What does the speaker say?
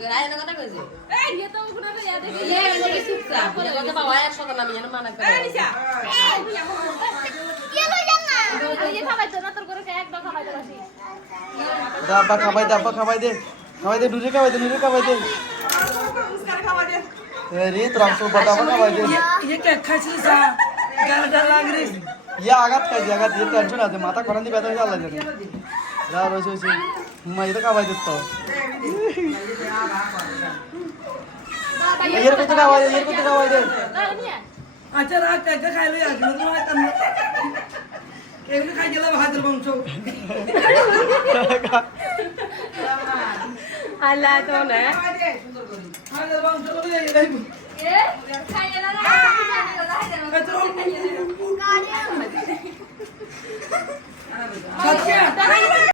করে আয়না কথা কইছে এই ইয়ে তো ওগুলো ইয়া দেখি এ ওই সুপসা বলে কথা বাবা আর কথা নামি জানো মানা করে এই নিশা কে লই যান না এই খাবাই তো না তোর করে এক দা খাবাই তো আসি দাবা খাবাই দে নুরে খাবাই দে মুস্কার খাওয়া দে রে তোরা সব বাবা খাবাই দে ये क्या खाइছিস যা গাল গাল লাগ রে ইয়া আঘাত খাইছে আঘাত দিয়ে টেনশন আছে মাথা খরান দিয়ে ব্যথা জ্বালা জানি যা রইছে মাই তো খাবাই দিত এর কত খাবাই দে আচ্ছা রাত একটা খাইলে আসলো তো হয় তার কেমনে খাই গেলাম হাজার বংশ আল্লাহ তো না হাজার বংশ বলে যাই এ খাইলা না